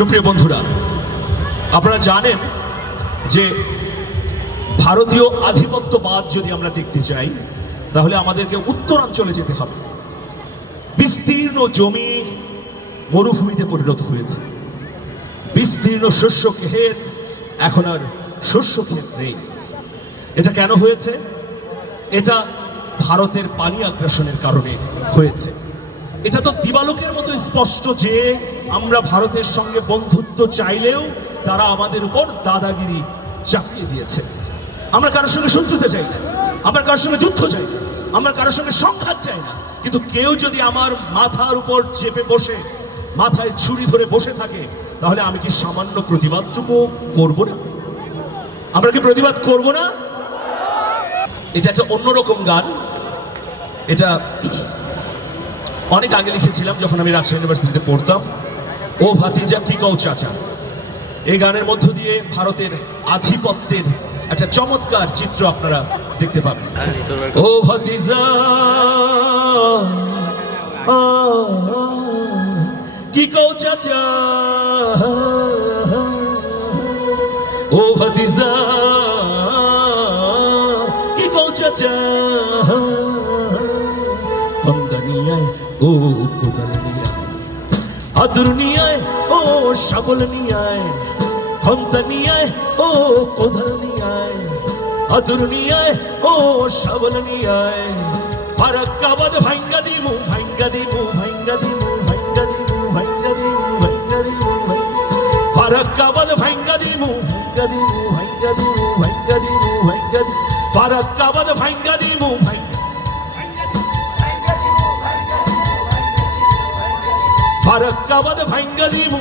সুপ্রিয় বন্ধুরা, আপনারা জানেন যে ভারতীয় আধিপত্যবাদ যদি আমরা দেখতে চাই তাহলে আমাদেরকে উত্তরাঞ্চলে যেতে হবে। বিস্তীর্ণ জমি মরুভূমিতে পরিণত হয়েছে, বিস্তীর্ণ শস্য ক্ষেত এখন আর শস্য ক্ষেত নেই। এটা কেন হয়েছে? এটা ভারতের পানি আগ্রাসনের কারণে হয়েছে। এটা তো দিবালোকের মতো স্পষ্ট যে আমরা ভারতের সঙ্গে বন্ধুত্ব চাইলেও তারা আমাদের উপর দাদাগিরি চাপিয়ে দিয়েছে। আমরা কারোর সঙ্গে শত্রুতা চাই না, আমরা কারোর সঙ্গে যুদ্ধ চাই না, আমরা কারোর সঙ্গে সংঘাত চাই না, কিন্তু কেউ যদি আমার মাথার উপর চেপে বসে মাথায় ছুরি ধরে বসে থাকে তাহলে আমি কি সামান্য প্রতিবাদটুকু করব না? আমরা কি প্রতিবাদ করব না? এটা একটা অন্যরকম গান। এটা অনেক আগে লিখেছিলাম যখন আমি রাজশাহী ইউনিভার্সিটিতে পড়তাম। ও ভাতিজা কি কও চাচা, এই গানের মধ্য দিয়ে ভারতের আধিপত্যের একটা চমৎকার চিত্র আপনারা দেখতে পাবেন। ও ভাতিজা কি কও চাচা, ও ভাতিজা কি কও চাচা, বন্দনিয়ায় ও কোদাল নিয়ায়, আদর নিয়ায় ও শাবল নিয়ায়, বন্দনিয়ায় ও কোদাল নিয়ায়, আদর নিয়ায় ও শাবল নিয়ায়, ফারাক্কাবাদ ভাঙ্গা দিমু ভাঙ্গা দিমু ভাঙ্গা দিমু ভাঙ্গা দিমু ভাঙ্গা দিমু ভাঙ্গা দিমু, ফারাক্কাবাদ ভাঙ্গা দিমু ভাঙ্গা দিমু ভাঙ্গা দিমু ভাঙ্গা দিমু ভাঙ্গা দিমু, ফারাক্কাবাদ ভাঙ্গা দিমু ভাঙ্গা, ফারাক্কাবাদ ভাঙ্গা দিমু,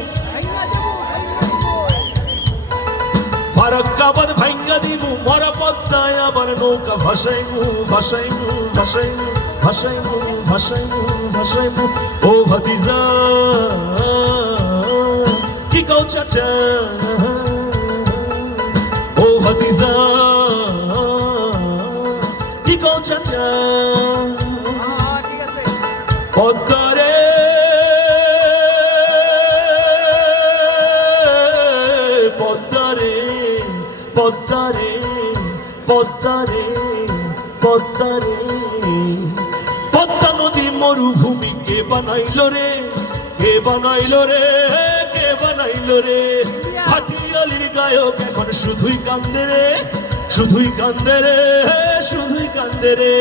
ফারাক্কাবাদ ভাঙ্গা দিমু, মরা পদ্মায় আবার নৌকা ভাসাইমু ভাসাইমু ভাসাইমু ভাসাইমু ভাসাইমু ভাসাইমু, ও ভাতিজা কি কও চাচা, ও ভাতিজা কি কও চাচা, পদ্মারে পদ্মারে পদ্মারে পদ্মারে পদ্মারে, পদ্মা নদী মরুভূমি কে বানাইল রে, কে বানাইল রে, কে বানাইল রে, ভাটিয়ালির গায়ক এখন শুধুই কান্দে রে, শুধুই কান্দে রে, শুধুই কান্দে রে,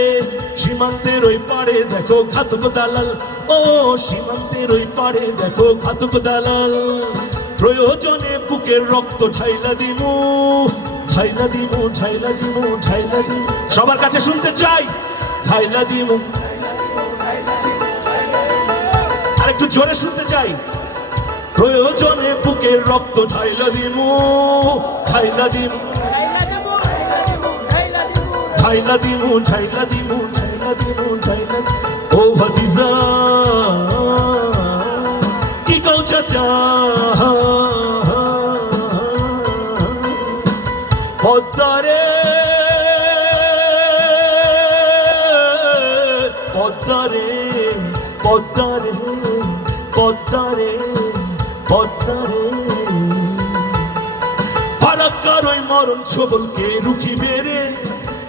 সীমান্তের ওই পারে দেখো ঘাতক দালাল, ও সীমান্তের ওই পারে দেখো ঘাতক দালাল, প্রয়োজনে বুকের রক্ত ঝাইলা দিমু ঝাইলা দিমু ঝাইলা দিমু ঝাইলা দিমু, সবার কাছে শুনতে চাই, ঝাইলা দিমু, আর একটু জোরে শুনতে চাই, প্রয়োজনে বুকের রক্ত ঝাইলা দিমু ঝাইলা দিমু ঝাইলা দিমু ঝাইলা দিমু ঝাইলা দিমু ঝাইলা, ও ভাতিজা কি কও চাচা, পদ্মারে পদ্মারে পদ্মারে পদ্মারে পদ্মারে, ফারাক্কার ওই মরণ ছবল কে রুখিবে রে,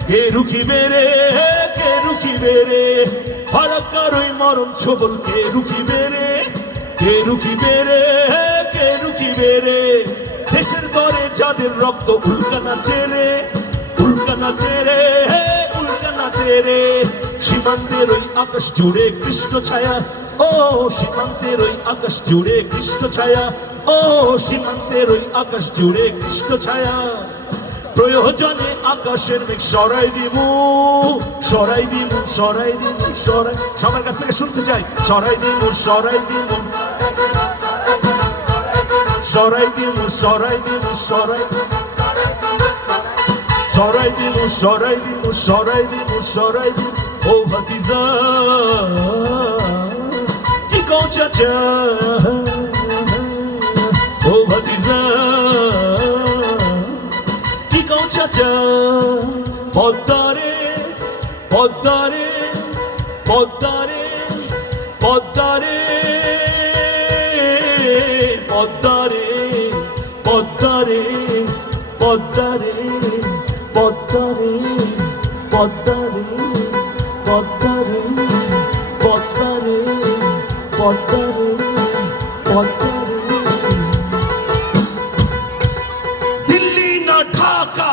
কে রুখিবে রে, কে রুখিবে রে, ফারাক্কার ওই মরণ ছবল কে রুখিবে রে, কে রুখিবে রে, কে রুখিবে রে, দেশের দরে যাদের রক্ত উল্কা নাচে রে, উল্কা নাচে রে, উল্কা নাচে রে, সীমান্তের ওই আকাশ জুড়ে কৃষ্ণ ছায়া, ও সীমান্তের ওই আকাশ জুড়ে কৃষ্ণ ছায়া, ও সীমান্তের ওই আকাশ জুড়ে কৃষ্ণ ছায়া, প্রয়োজনে আকাশের মেঘ সরাই দিমু সরাই দিমু সরাই দিমু সরাই, সবার কাছ থেকে শুনতে চাই, সরাই দিমু সরাই দিমু সরাই দিমু সরাই দিমু সরাই, সরাই দিমু সরাই দিমু সরাই দিমু সরাই দিমু, ও ভাতিজা কি কও চাচা, ও ভাতিজা কি কও চাচা, পদ্মারে পদ্মারে পদ্মারে পদ্মারে পদ্মারে পদ্মারে পদ্মারে পদ্মারে পদ্মারে পদ্মারে পদ্মারে পদ্মারে পদ্মারে দিল্লি না ঢাকা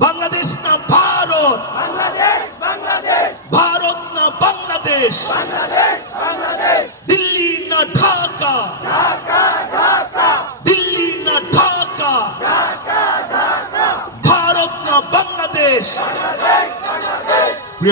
বাংলাদেশ না ভারত ভারত না বাংলাদেশ দিল্লি না ঢাকা